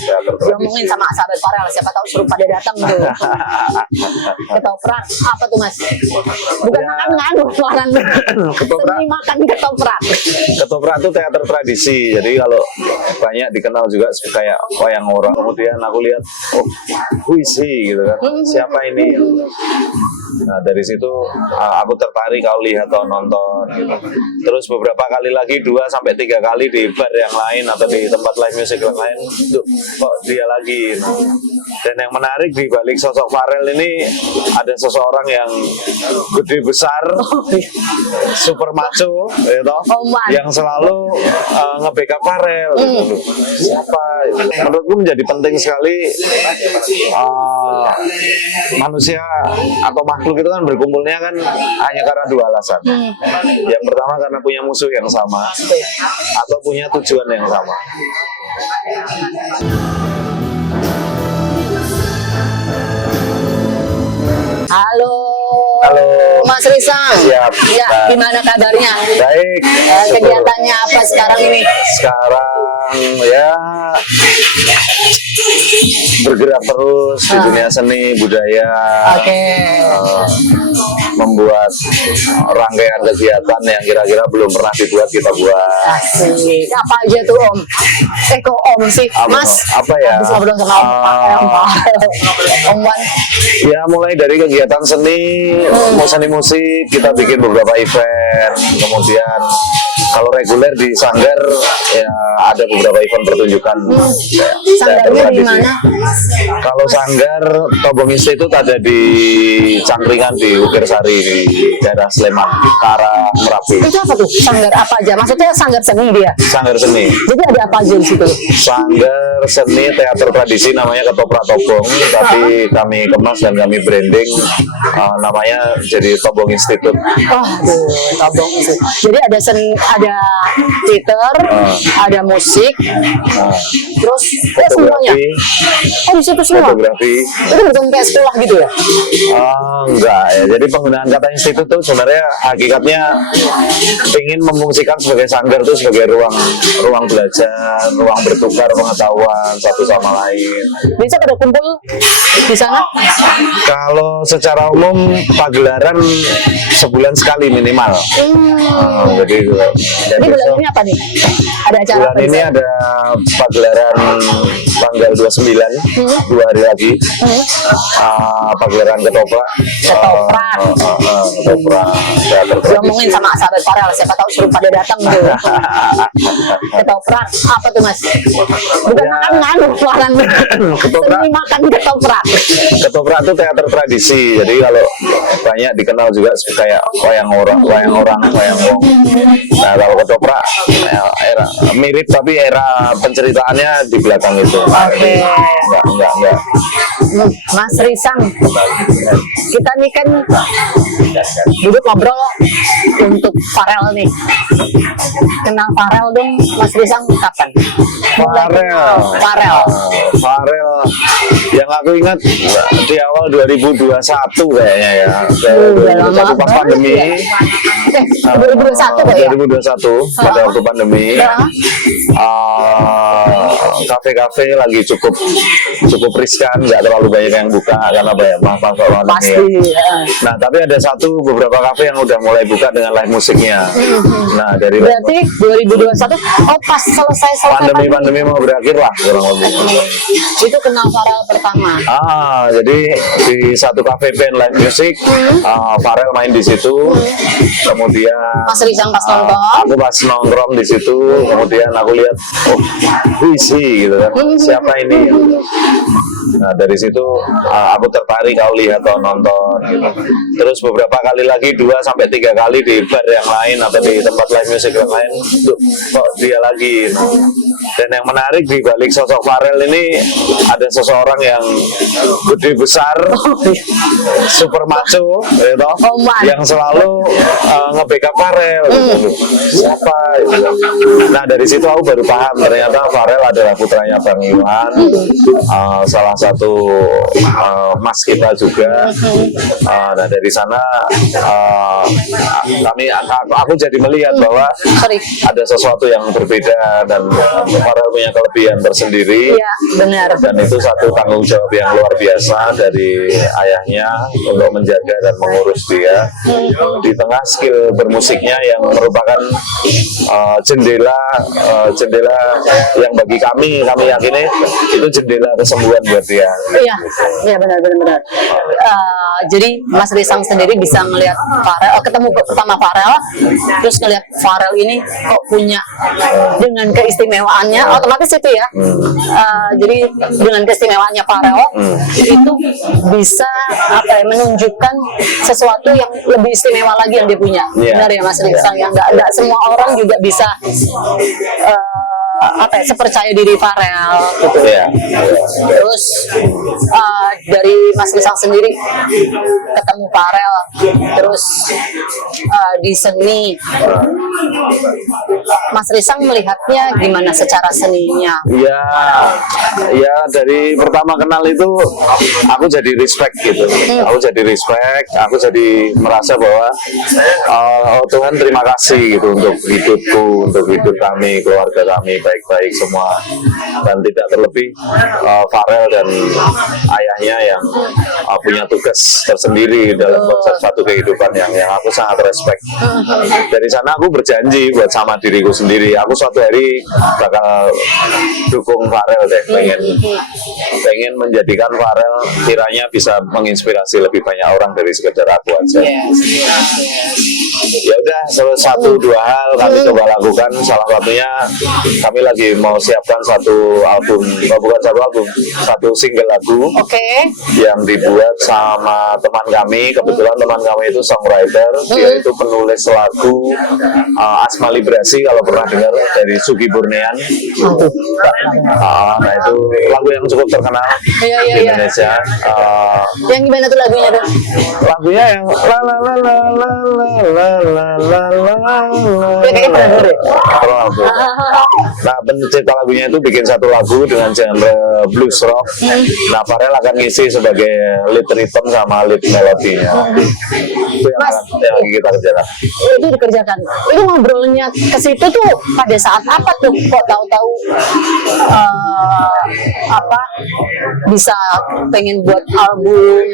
teater tradisi. Ngomongin sama sahabat Farel, siapa tahu suruh pada datang tuh. Ketoprak apa tuh Mas? Bukan makan nganu orang. Seni makan ketoprak. Ketoprak itu teater tradisi. Jadi kalau banyak dikenal juga kayak wayang orang. Kemudian aku lihat, oh, who is he gitu kan? Siapa ini? Nah dari situ aku tertarik kalau lihat atau nonton gitu. Terus beberapa kali lagi 2 sampai 3 kali di bar yang lain atau di tempat live music yang lain, kok dia lagi. Dan yang menarik di balik sosok Farel ini ada seseorang yang gede besar, super macho, gitu, yang selalu nge-backup Farel. Gitu. Siapa? Menurutku menjadi penting sekali manusia atau makhluk itu kan berkumpulnya kan hanya karena 2 alasan. Yang pertama karena punya musuh yang sama atau punya tujuan yang sama. Halo. Halo. Mas Risang. Siap. Ya, gimana kabarnya? Baik. Kegiatannya apa sekarang ini? Sekarang ya bergerak terus di dunia seni budaya. Oke. Membuat rangkaian kegiatan yang kira-kira belum pernah dibuat kita buat. Asik. Apa aja tuh Om? Kok Om sih? Mas. Apa ya? Habis ngobrol sama Om Wan. Ya mulai dari kegiatan seni, seni musik, kita bikin beberapa event. Kemudian kalau reguler di Sanggar ya ada beberapa event pertunjukan. Sanggarnya di mana? Kalau Sanggar Tobong Institute ada di Cangkringan di Ukirsari di daerah Sleman, ke arah Merapi. Itu apa tuh? Sanggar apa aja? Maksudnya sanggar seni dia? Sanggar seni. Jadi ada apa aja di situ? Sanggar seni teater tradisi namanya Ketoprak Tobong, tapi kami kemas dan kami branding namanya jadi Tobong Institute. Oh, Tobong Institute. Jadi ada seni, ada teater, ada musik, terus semuanya. Oh di situ semua. Fotografi. Itu bukan kayak sekolah gitu ya? Enggak ya. Jadi penggunaan kata institut itu sebenarnya hakikatnya ingin memfungsikan sebagai sanggar itu sebagai ruang belajar, ruang bertukar pengetahuan satu sama lain. Bisa pada kumpul di sana? Kalau secara umum pagelaran sebulan sekali minimal. Jadi bulan ini apa nih? Ada acara bulan apa? Ini ada pagelaran tanggal 29, 2 hari lagi. Pagelaran ketoprak. Ngomongin sama sahabat Farel, siapa tahu suruh pada datang tuh. Ketoprak apa tuh Mas? Bukan makan nganu orang. Seni makan ketoprak. Ketoprak itu teater tradisi. Jadi kalau banyak dikenal juga kayak wayang orang, wayang wong. Nah kalau ketoprak era mirip tapi era penceritaannya di belakang itu. Oke. Enggak. Mas Risang, kita nih kan duduk ngobrol untuk Farel nih. Kenal Farel dong, Mas Risang kapan? Farel yang aku ingat di awal 2021 kayaknya ya. 2021 pas pandemi. 2021 ya? 2021 pada waktu pandemi. Kafe-kafe lagi cukup riskan, nggak terlalu banyak yang buka karena banyak masalah pandemi. Nah, tapi ada beberapa kafe yang udah mulai buka dengan live musiknya. Nah, berarti 2021 pas selesai pandemi mau berakhir lah kurang lebih. Itu kenal Farel pertama. Jadi di satu kafe band live music, Farel main di situ. Kemudian Mas Risang pas nonton. Aku pas nongkrong di situ, kemudian aku lihat, oh, who is he gitu kan? Siapa ini? Nah dari situ aku tertarik kalau lihat atau nonton gitu. Terus beberapa kali lagi 2 sampai 3 kali di bar yang lain atau di tempat live music yang lain, kok dia lagi. Dan yang menarik di balik sosok Farel ini ada seseorang yang gede besar, super macho, gitu, yang selalu nge-backup Farel. Gitu. Siapa? Gitu. Nah dari situ aku baru paham ternyata Farel adalah putranya Bang Iwan, salah salah satu mas kita juga. Nah dari sana aku jadi melihat bahwa ada sesuatu yang berbeda dan Farel punya kelebihan tersendiri. Iya, benar. Dan itu satu tanggung jawab yang luar biasa dari ayahnya untuk menjaga dan mengurus dia di tengah skill bermusiknya yang merupakan jendela yang bagi kami yakini itu jendela kesembuhan buat dia. Iya, iya benar. Jadi Mas Risang sendiri bisa melihat Farel, ketemu pertama Farel, terus ngelihat Farel ini kok punya dengan keistimewaannya, otomatis itu ya. Jadi dengan keistimewaannya Farel itu bisa menunjukkan sesuatu yang lebih istimewa lagi yang dia punya. Benar ya Mas Risang, yang nggak semua orang juga bisa sepercaya diri Farel gitu. Terus dari Mas Risang sendiri ketemu Farel, terus di seni, Mas Risang melihatnya gimana secara seninya? Ya dari pertama kenal itu aku jadi respect gitu. Aku jadi merasa bahwa Tuhan terima kasih gitu untuk hidupku, untuk hidup kami, keluarga kami baik-baik semua, dan tidak terlebih Farel dan ayahnya yang punya tugas tersendiri dalam konsep satu kehidupan yang aku sangat respect. Dari sana aku berjanji buat sama diriku sendiri, aku suatu hari bakal dukung Farel deh, pengen menjadikan Farel kiranya bisa menginspirasi lebih banyak orang dari sekedar aku aja. Ya udah, satu dua hal kami coba lakukan. Salah satunya kami lagi mau siapkan satu single lagu yang dibuat sama teman kami. Kebetulan teman kami itu songwriter, dia itu penulis lagu Asma Librasi, kalau pernah dengar, dari Sugi Burnean. Nah itu lagu yang cukup terkenal di Indonesia. Yang gimana tuh lagunya tuh? Lagunya yang la la la la la la la la la la. Kayaknya pernah denger. Nah, pencipta lagunya itu bikin satu lagu dengan genre blues rock. Nah, Farel akan ngisi sebagai lead rhythm sama lead melodinya. Itu yang lagi kita kerjakan. Itu dikerjakan. Itu ngobrolnya ke situ tuh pada saat apa tuh? Kok tahu-tahu bisa pengen buat album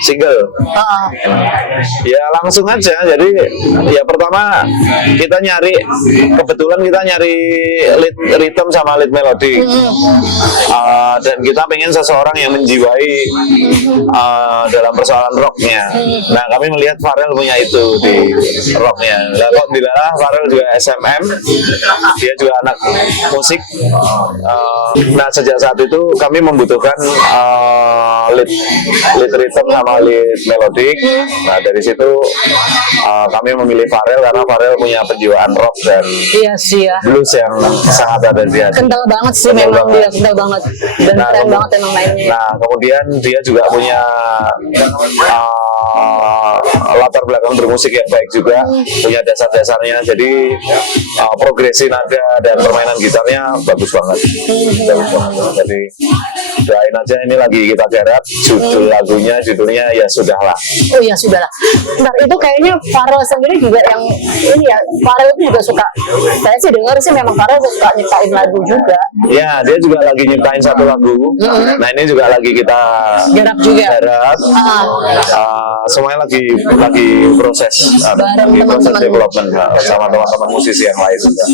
single? Ya langsung aja. Jadi ya pertama kebetulan kita nyari lead rhythm sama lead melody. Dan kita pengen seseorang yang menjiwai dalam persoalan rocknya. Nah kami melihat Farel punya itu di rocknya. Nah alhamdulillah Farel juga SMM, dia juga anak musik. Nah sejak saat itu kami membutuhkan lead rhythm sama lead melodic. Nah dari situ kami memilih Farel karena Farel punya penjiwaan rock dan blues yang sangat ada di hati. Kental banget sih, memang dia kental banget dan keren banget emang mainnya. Nah kemudian dia juga punya latar belakang bermusik yang baik juga, punya dasar-dasarnya, jadi progresi nada dan permainan gitarnya bagus banget. Jadi doain aja, ini lagi kita garap judulnya Ya Sudahlah. Oh ya sudahlah. Bentar, itu kayaknya Farel sendiri juga yang ini ya, Farel itu juga suka, saya sih dengar sih memang Farel suka nyiptain lagu juga. Ya, dia juga lagi nyiptain satu lagu. Nah ini juga lagi kita garap. Semuanya lagi proses development sama teman-teman musisi yang lain juga.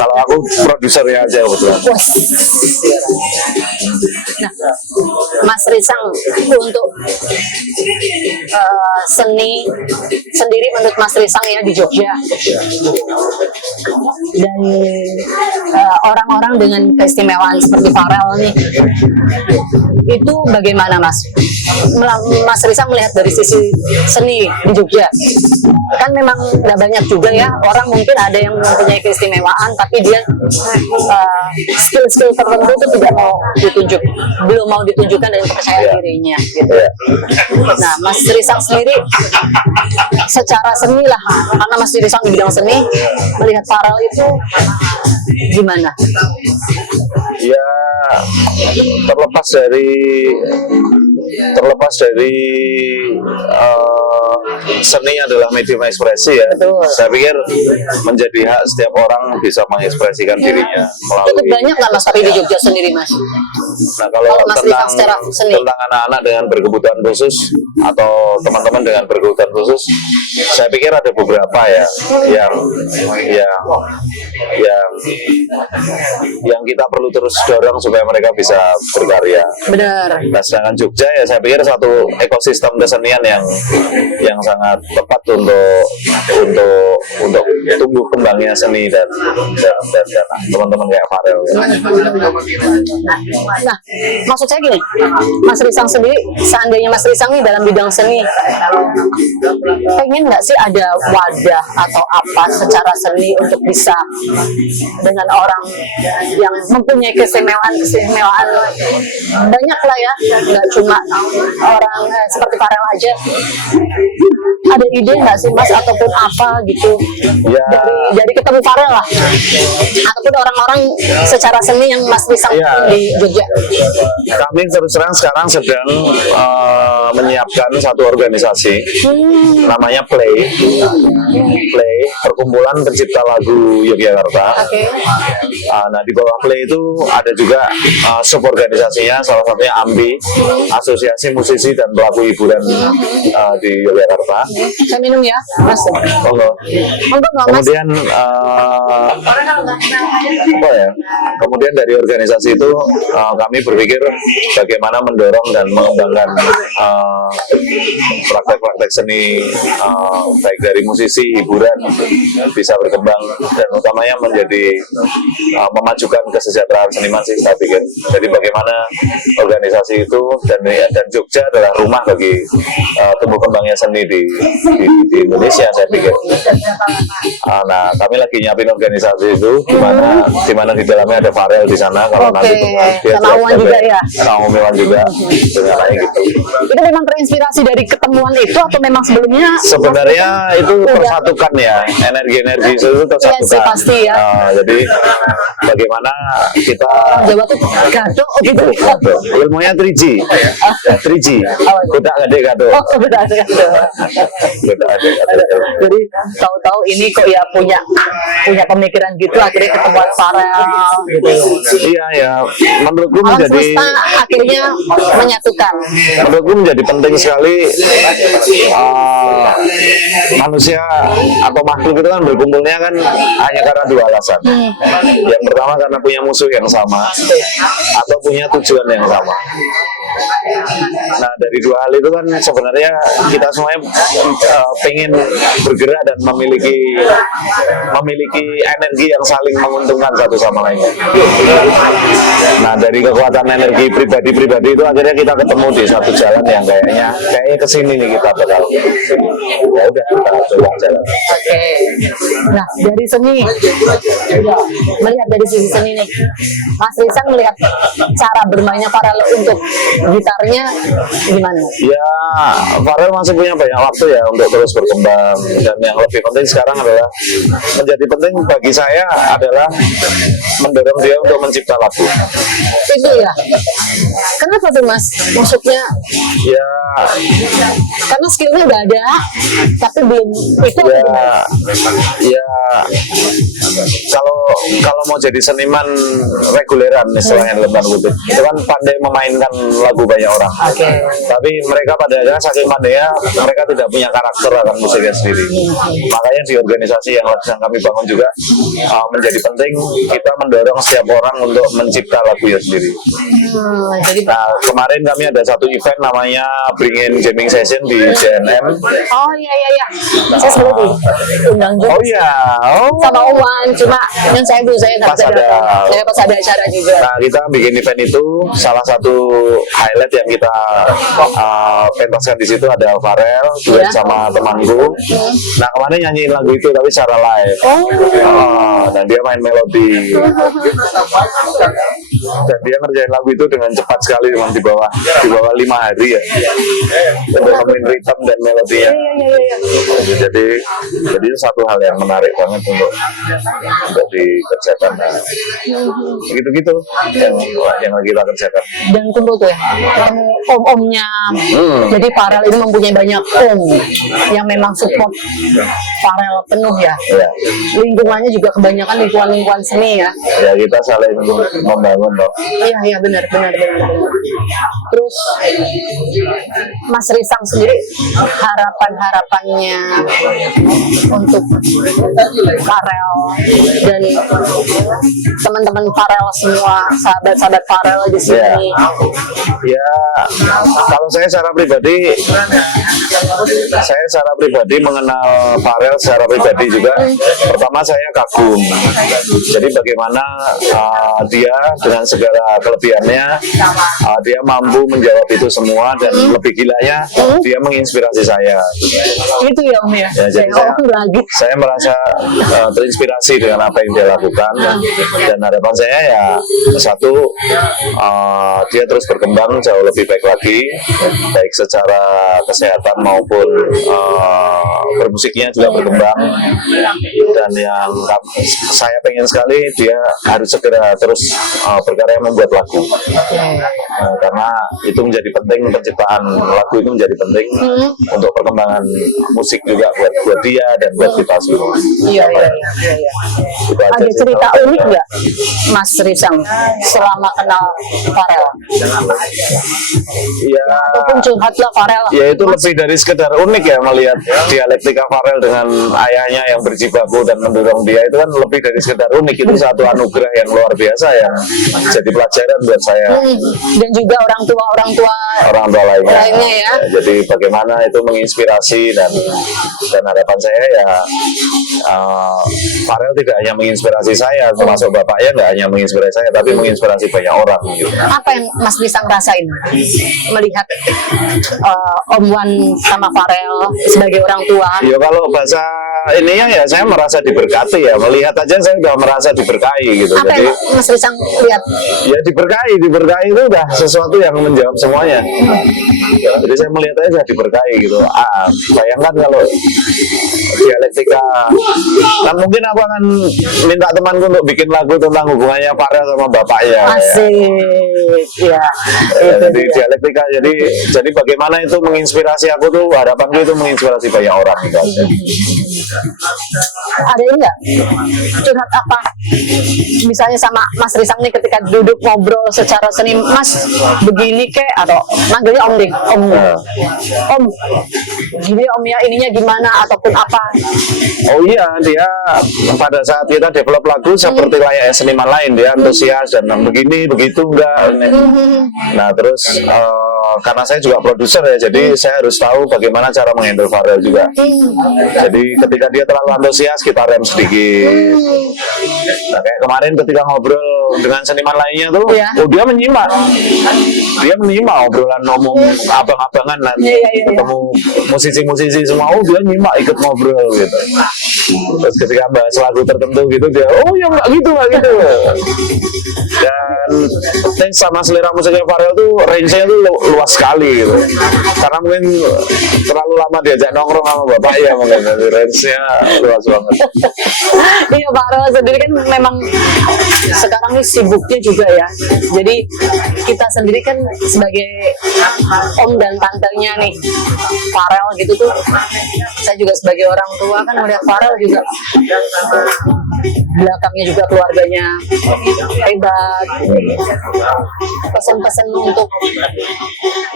Kalau aku produsernya aja kebetulan. Nah, Mas Risang untuk seni sendiri menurut Mas Risang ya di Jogja, dan orang-orang dengan keistimewaan seperti Farel nih, itu bagaimana Mas? Mas Risang melihat dari sisi seni di Jogja, kan memang nggak banyak juga ya orang, mungkin ada yang mempunyai keistimewaan tapi dia skill-skill tertentu itu belum mau ditunjukkan dan percaya dirinya gitu. Nah Mas Risang sendiri secara seni lah, karena Mas Risang di bidang seni, melihat Farel itu gimana? Ya terlepas dari seni adalah medium ekspresi ya. Betul. Saya pikir menjadi hak setiap orang bisa mengekspresikan dirinya Ikut melalui. banyak nggak Mas tapi di Jogja sendiri Mas? Nah, kalau Kalau Mas Risang secara seni. tentang anak-anak dengan berkebutuhan khusus atau teman-teman dengan berkebutuhan khusus, saya pikir ada beberapa ya yang kita perlu terus dorong supaya mereka bisa berkarya. Benar. Nah, sedangkan Jogja ya saya pikir satu ekosistem kesenian yang sangat tepat untuk tumbuh kembangnya seni dan teman-teman kayak Farel. Nah, maksud saya gini, Mas Risang sendiri, seandainya Mas Risang nih dalam bidang seni, pengen nggak sih ada wadah atau apa secara seni untuk bisa dengan orang yang mempunyai keistimewaan banyak lah ya, nggak cuma orang seperti Farel aja. Ada ide nggak sih Mas ataupun apa gitu Ya. dari ketemu Farel lah, ataupun orang-orang secara seni yang Mas Risang Ya. di Jogja? Kami terus terang sekarang sedang menyiapkan satu organisasi namanya Play, Perkumpulan Pencipta Lagu Yogyakarta. Oke. Nah, di bawah Play itu ada juga suborganisasinya, salah satunya AMBI, Asosiasi Musisi dan Pelaku Hiburan di Yogyakarta. Saya minum ya, Mas. Monggo. Monggo Mas. Kemudian apa ya? Kemudian dari organisasi itu kami berpikir bagaimana mendorong dan mengembangkan praktek-praktek seni baik dari musisi, hiburan bisa berkembang dan utamanya menjadi memajukan kesejahteraan seniman sih saya pikir. Jadi bagaimana organisasi itu dan Jogja adalah rumah bagi tumbuh kembangnya seni di Indonesia saya pikir. Nah, kami lagi nyiapin organisasi itu di mana di dalamnya ada Farel di sana. Kalau Oke. nanti dia Sama Awan juga ya? Sama Om Iwan juga dengan lain gitu. Itu memang terinspirasi dari ketemuan itu atau memang sebelumnya? Sebenarnya itu Udah. tersatukan ya, energi-energi itu tersatukan. Iya sih, pasti ya. Jadi bagaimana kita Jawa tuh gadok gitu. ilmunya 3G, 3G, kuda gede gado. Oh, betul. Kuda gede gado. Jadi tahu-tahu ini kok ya punya pemikiran gitu, akhirnya ketemuan Farel gitu. Iya ya, menurutku Alam menjadi semesta akhirnya menyatukan. menjadi penting sekali manusia atau makhluk itu kan berkumpulnya kan hanya karena dua alasan. Yang pertama karena punya musuh yang sama atau punya tujuan yang sama. Nah, dari dua hal itu kan sebenarnya kita semuanya pengen bergerak dan memiliki energi yang saling menguntungkan satu sama lain. Nah, dari kekuatan energi pribadi itu akhirnya kita ketemu di satu jalan yang kayaknya kesini nih kita bakal. Ya udah kita coba jalan. Oke. Nah, dari seni, melihat dari sisi seni nih, Mas Risang melihat cara bermainnya Farel untuk gitarnya gimana? Ya, Farel masih punya banyak waktu ya untuk terus berkembang, dan yang lebih penting sekarang adalah menjadi penting bagi saya adalah mendorong dia untuk mencipta lagu. Itu ya. Kenapa tuh Mas? Maksudnya Ya, karena skillnya udah ada, tapi belum itu apa gimana? ya kalau mau jadi seniman reguleran istilahnya dalam tanda kutip, itu kan pandai memainkan lagu banyak orang. Oke. Tapi mereka pada akhirnya saking pandainya mereka tidak punya karakter akan musiknya sendiri. Makanya di organisasi yang kami bangun juga menjadi penting kita mendorong setiap orang untuk mencipta lagunya sendiri. Jadi Nah, kemarin kami ada satu event namanya Bring In Jamming Session di JNM. oh iya. Saya sebelum diundang juga. Oh iya, Sama Oman, cuma yang saya nggak Pas bisa ada. datang. Saya pas ada acara juga. Nah, kita bikin event itu salah satu highlight yang kita pentaskan di situ ada Farel duet Iya. sama temanku. Nah, kemarin nyanyiin lagu itu tapi secara live. Dan dia main melodi. dan dia ngerjain lagu itu dengan cepat sekali, memang di bawah 5 hari ya untuk nemuin ritme dan melodinya. Jadi itu satu hal yang menarik banget untuk dikerjakan. Nah, gitu-gitu yang lagi kita kerjakan. Dan kumpul tuh ya, ketemu om-omnya. Jadi Farel ini mempunyai banyak om yang memang support Farel penuh ya. Lingkungannya juga kebanyakan lingkungan seni ya. Ya kita saling membangun loh. Iya benar. Terus Mas Risang sendiri harapannya untuk Farel dan teman-teman Farel semua, sahabat-sahabat Farel di sini. Ya, kalau saya secara pribadi mengenal Farel secara pribadi juga. Pertama saya kagum. Jadi bagaimana dia dengan segala kelebihannya, dia mampu menjawab itu semua dan lebih gilanya dia menginspirasi saya. Itu ya Om ya. Jadi saya merasa terinspirasi dengan apa yang dia lakukan dan harapan saya ya satu dia terus berkembang jauh lebih baik lagi, baik secara kesehatan maupun bermusiknya juga berkembang. Dan yang saya pengen sekali dia harus segera terus berkarya membuat lagu. Karena itu menjadi penting, penciptaan lagu itu menjadi penting untuk perkembangan musik juga buat dia dan buat kita semua. Iya. Ada cerita unik nggak Mas Risang selama kenal Farel? Iya. Ataupun curhatlah Farel. Ya itu lebih dari sekedar unik ya, melihat dialektika Farel dengan ayahnya yang berjibaku dan mendorong dia, itu kan lebih dari sekedar unik. Itu satu anugerah yang luar biasa yang jadi pelajaran buat saya. Dan juga orang tua lainnya ya. Jadi bagaimana itu menginspirasi dan harapan saya ya Farel tidak hanya menginspirasi saya, termasuk bapaknya nggak hanya menginspirasi saya, tapi menginspirasi banyak orang gitu. Apa yang Mas Risang rasain melihat Om Wan sama Farel sebagai orang tua? Ya kalau bahasa ininya ya saya merasa diberkati ya, melihat aja saya udah merasa diberkahi gitu. Apa jadi yang Mas Risang lihat? Ya diberkahi itu udah sesuatu yang menjawab semuanya. Ya, jadi saya melihat aja diberkahi gitu. Bayangkan kalau dialektika, kan mungkin aku akan minta temanku untuk bikin lagu tentang hubungannya Farel sama bapaknya. Asik, ya. Jadi dialektika, jadi bagaimana itu menginspirasi aku tuh, harapanku itu menginspirasi banyak orang gitu aja. Ada enggak curhat apa misalnya sama Mas Risang nih ketika duduk ngobrol secara seni, Mas begini kek, atau manggilnya Om deh, Om gini Om ya, ininya gimana ataupun apa? Oh iya, dia pada saat kita develop lagu seperti layaknya seniman lain, dia antusias dan begini begitu enggak. Nah terus karena saya juga produser ya, jadi saya harus tahu bagaimana cara menghandle Farel juga. Jadi ketika dia terlalu antusias, kita rem sedikit. Nah kayak kemarin ketika ngobrol dengan seniman lainnya tuh, dia menyimak obrolan ngomong abang-abangan nanti ketemu musisi-musisi semua, dia nyimak ikut ngobrol gitu. Terus ketika bahas lagu tertentu gitu, dia ya nggak gitu. Dan sama selera musiknya Farel tuh range-nya tuh luas sekali gitu. Karena mungkin terlalu lama diajak nongkrong sama bapak ya, mungkin range-nya luas banget. Iya, Farel sendiri kan memang sekarang ini sibuknya juga ya. Jadi kita sendiri kan sebagai om dan tantenya nih Farel gitu tuh, saya juga sebagai orang tua kan melihat Farel juga belakangnya juga keluarganya hebat. Pesan-pesan untuk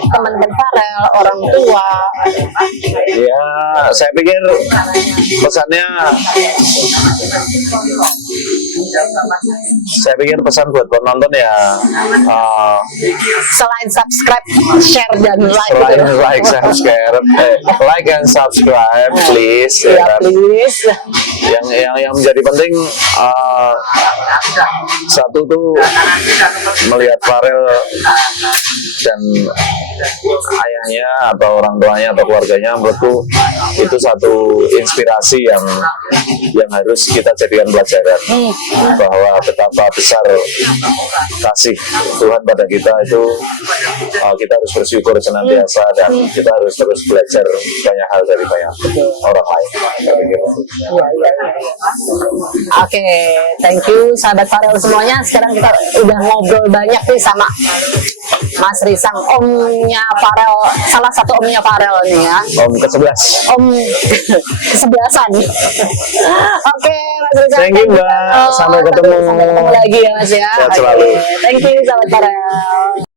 teman-teman Farel, orang tua. Ya, saya pikir pesan buat penonton ya, selain subscribe, share dan like. Like and subscribe, please. Please. Yang menjadi penting satu tuh melihat Farel dan ayahnya atau orang tuanya atau keluarganya, menurutku itu satu inspirasi yang harus kita jadikan pelajaran bahwa betapa besar kasih Tuhan pada kita itu, kita harus bersyukur senantiasa dan kita harus terus belajar banyak hal dari banyak orang lain. Oke, thank you sahabat Farel semuanya. Sekarang kita udah ngobrol banyak nih sama Mas Risang, omnya Farel, salah satu omnya Farel nih ya. Om ke-11. Om kesebelasan. Oke, Mas Risang. Thank you, Mbak. Sampai ketemu. Sampai ketemu lagi ya Mas ya. Sehat selalu. Oke, thank you sahabat Farel.